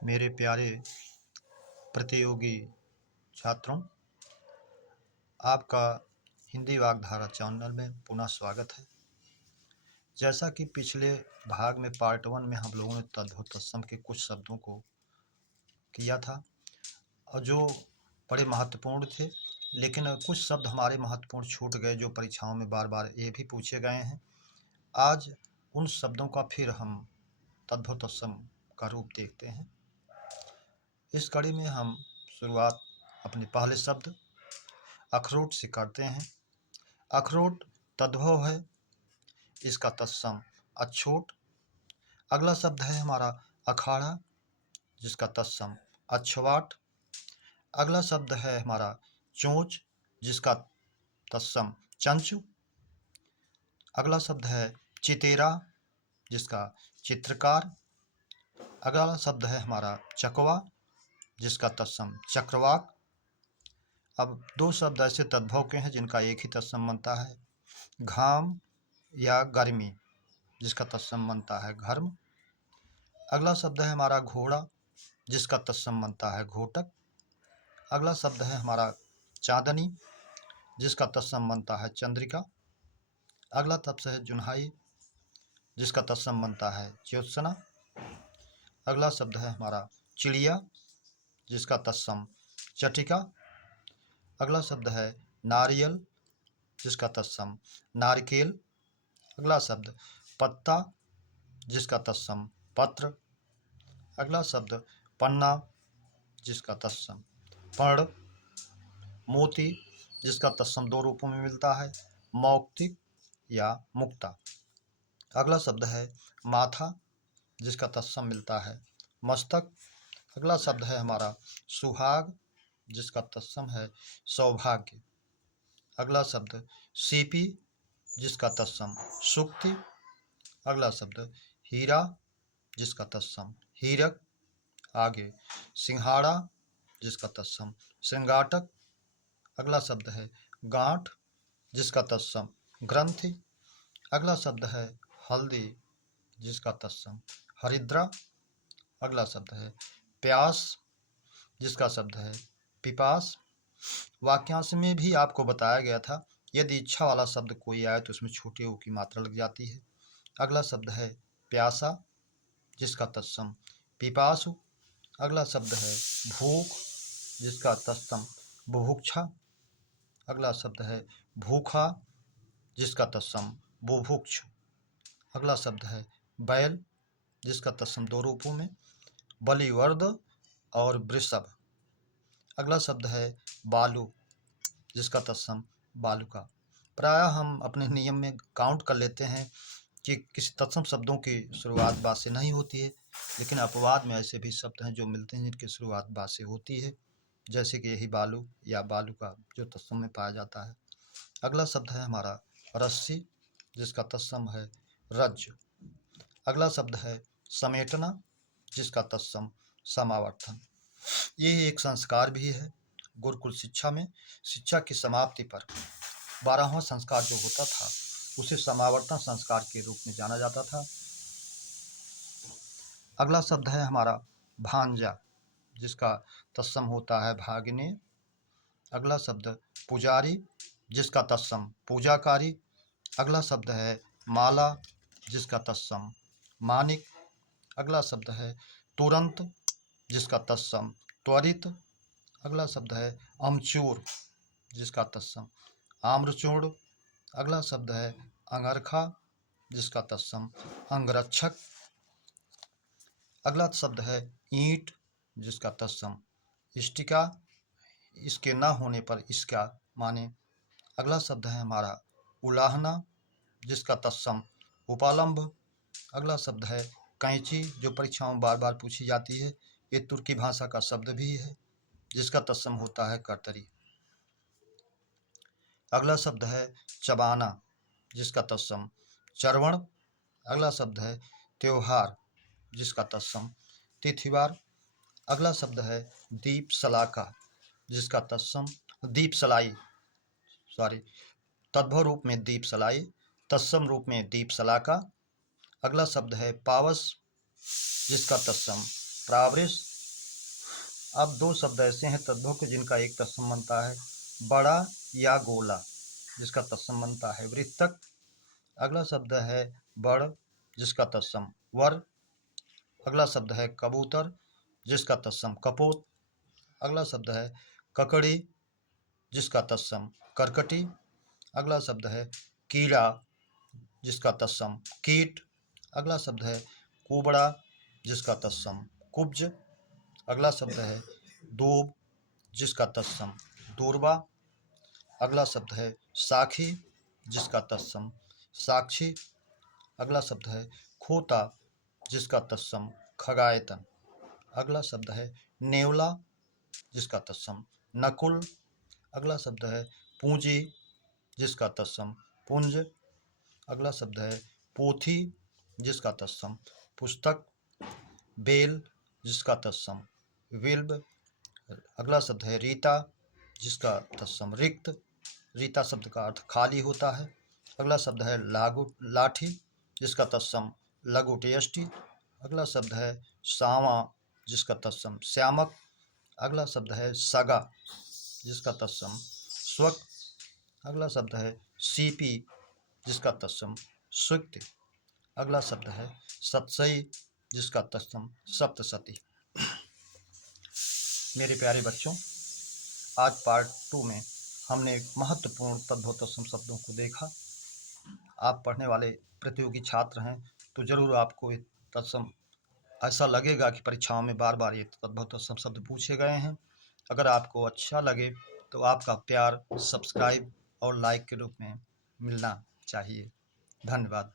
मेरे प्यारे प्रतियोगी छात्रों, आपका हिंदी वाग्धारा चैनल में पुनः स्वागत है। जैसा कि पिछले भाग में पार्ट 1 में हम लोगों ने तद्भव तत्सम के कुछ शब्दों को किया था और जो बड़े महत्वपूर्ण थे, लेकिन कुछ शब्द हमारे महत्वपूर्ण छूट गए जो परीक्षाओं में बार बार ये भी पूछे गए हैं। आज उन शब्दों का फिर हम तद्भव तत्सम का रूप देखते हैं। इस कड़ी में हम शुरुआत अपने पहले शब्द अखरोट से करते हैं। अखरोट तद्भव है, इसका तत्सम अछूट। अगला शब्द है हमारा अखाड़ा, जिसका तत्सम अक्षवाट। अगला शब्द है हमारा चोंच, जिसका तत्सम चंचु। अगला शब्द है चितेरा, जिसका चित्रकार। अगला शब्द है हमारा चकवा, जिसका तत्सम चक्रवाक। अब दो शब्द ऐसे तद्भव के हैं जिनका एक ही तत्सम बनता है, घाम या गर्मी, जिसका तत्सम बनता है घर्म। अगला शब्द है हमारा घोड़ा, जिसका तत्सम बनता है घोटक। अगला शब्द है हमारा चांदनी, जिसका तत्सम बनता है चंद्रिका। अगला शब्द है जुन्हाई, जिसका तत्सम बनता है ज्योत्सना। अगला शब्द है हमारा चिड़िया, जिसका तत्सम चटिका। अगला शब्द है नारियल, जिसका तत्सम नारिकेल। अगला शब्द पत्ता, जिसका तत्सम पत्र। अगला शब्द पन्ना, जिसका तत्सम पर्ण। मोती, जिसका तत्सम दो रूपों में मिलता है, मौक्तिक या मुक्ता। अगला शब्द है माथा, जिसका तत्सम मिलता है मस्तक। अगला शब्द है हमारा सुहाग, जिसका तत्सम है सौभाग्य। अगला शब्द सीपी, जिसका तत्सम सुक्ति। अगला शब्द हीरा, जिसका तत्सम हीरक। आगे सिंघाड़ा, जिसका तत्सम श्रृंगाटक। अगला शब्द है गांठ, जिसका तत्सम ग्रंथि। अगला शब्द है हल्दी, जिसका तत्सम हरिद्रा। अगला शब्द है प्यास, जिसका शब्द है पिपास। वाक्यांश में भी आपको बताया गया था, यदि इच्छा वाला शब्द कोई आए तो उसमें छोटे ओ की मात्रा लग जाती है। अगला शब्द है प्यासा, जिसका तत्सम पिपासु। अगला शब्द है भूख, जिसका तत्सम बुभुक्षा। अगला शब्द है भूखा, जिसका तत्सम बुभुक्ष। अगला शब्द है बैल, जिसका तत्सम दो रूपों में बलिवर्द और वृषभ। अगला शब्द है बालू, जिसका तत्सम बालुका। प्रायः हम अपने नियम में काउंट कर लेते हैं कि किसी तत्सम शब्दों की शुरुआत बा से नहीं होती है, लेकिन अपवाद में ऐसे भी शब्द हैं जो मिलते हैं जिनकी शुरुआत बा से होती है, जैसे कि यही बालू या बालुका जो तत्सम में पाया जाता है। अगला शब्द है हमारा रस्सी, जिसका तत्सम है रज्जु। अगला शब्द है समेटना, जिसका तत्सम समावर्तन। ये एक संस्कार भी है। गुरुकुल शिक्षा में शिक्षा की समाप्ति पर 12वां संस्कार जो होता था उसे समावर्तन संस्कार के रूप में जाना जाता था। अगला शब्द है हमारा भांजा, जिसका तत्सम होता है भागिने। अगला शब्द पुजारी, जिसका तत्सम पूजाकारी। अगला शब्द है माला, जिसका तत्सम मानिक। अगला शब्द है तुरंत, जिसका तत्सम त्वरित। अगला शब्द है अमचूर, जिसका तत्सम आम्रचूर्ण। अगला शब्द है अंगरखा, जिसका तत्सम अंगरक्षक। अगला शब्द है ईंट, जिसका तत्सम इष्टिका, इसके न होने पर इसका माने। अगला शब्द है हमारा उलाहना, जिसका तत्सम उपालंब। अगला शब्द है कैंची, जो परीक्षाओं में बार बार पूछी जाती है। ये तुर्की भाषा का शब्द भी है, जिसका तत्सम होता है कर्तरी। अगला शब्द है चबाना, जिसका तत्सम चरवण। अगला शब्द है त्योहार, जिसका तत्सम तिथिवार। अगला शब्द है दीप सलाका, जिसका तत्सम दीप सलाई, तद्भव रूप में दीप सलाई, तत्सम रूप में दीप सलाका। अगला शब्द है पावस, जिसका तत्सम प्रावृष। अब दो शब्द ऐसे हैं तद्भव के जिनका एक तत्सम बनता है बड़ा या गोला, जिसका तत्सम बनता है वृत्तक। अगला शब्द है बड़, जिसका तत्सम वर। अगला शब्द है कबूतर, जिसका तत्सम कपोत। अगला शब्द है ककड़ी, जिसका तत्सम करकटी। अगला शब्द है कीड़ा, जिसका तत्सम कीट। अगला शब्द है कुबड़ा, जिसका तत्सम कुब्ज। अगला शब्द है दूब, जिसका तत्सम दूर्वा। अगला शब्द है साखी, जिसका तत्सम साक्षी। अगला शब्द है खोता, जिसका तत्सम खगायतन। अगला शब्द है नेवला, जिसका तत्सम नकुल। अगला शब्द है पूंजी, जिसका तत्सम पुंज। अगला शब्द है पोथी, जिसका तत्सम पुस्तक। बेल, जिसका तत्सम विल्ब। अगला शब्द है रीता, जिसका तत्सम रिक्त। रीता शब्द का अर्थ खाली होता है। अगला शब्द है लागु लाठी, जिसका तत्सम लघु यष्टि। अगला शब्द है सावा, जिसका तत्सम श्यामक। अगला शब्द है सगा, जिसका तत्सम स्वक। अगला शब्द है सीपी, जिसका तत्सम सुक्त। अगला शब्द है सतसई, जिसका तत्सम सप्तसती। मेरे प्यारे बच्चों, आज पार्ट 2 में हमने महत्वपूर्ण तद्भव तत्सम शब्दों को देखा। आप पढ़ने वाले प्रतियोगी छात्र हैं तो जरूर आपको ये तत्सम ऐसा लगेगा कि परीक्षाओं में बार बार ये तद्भव तत्सम शब्द पूछे गए हैं। अगर आपको अच्छा लगे तो आपका प्यार सब्सक्राइब और लाइक के रूप में मिलना चाहिए। धन्यवाद।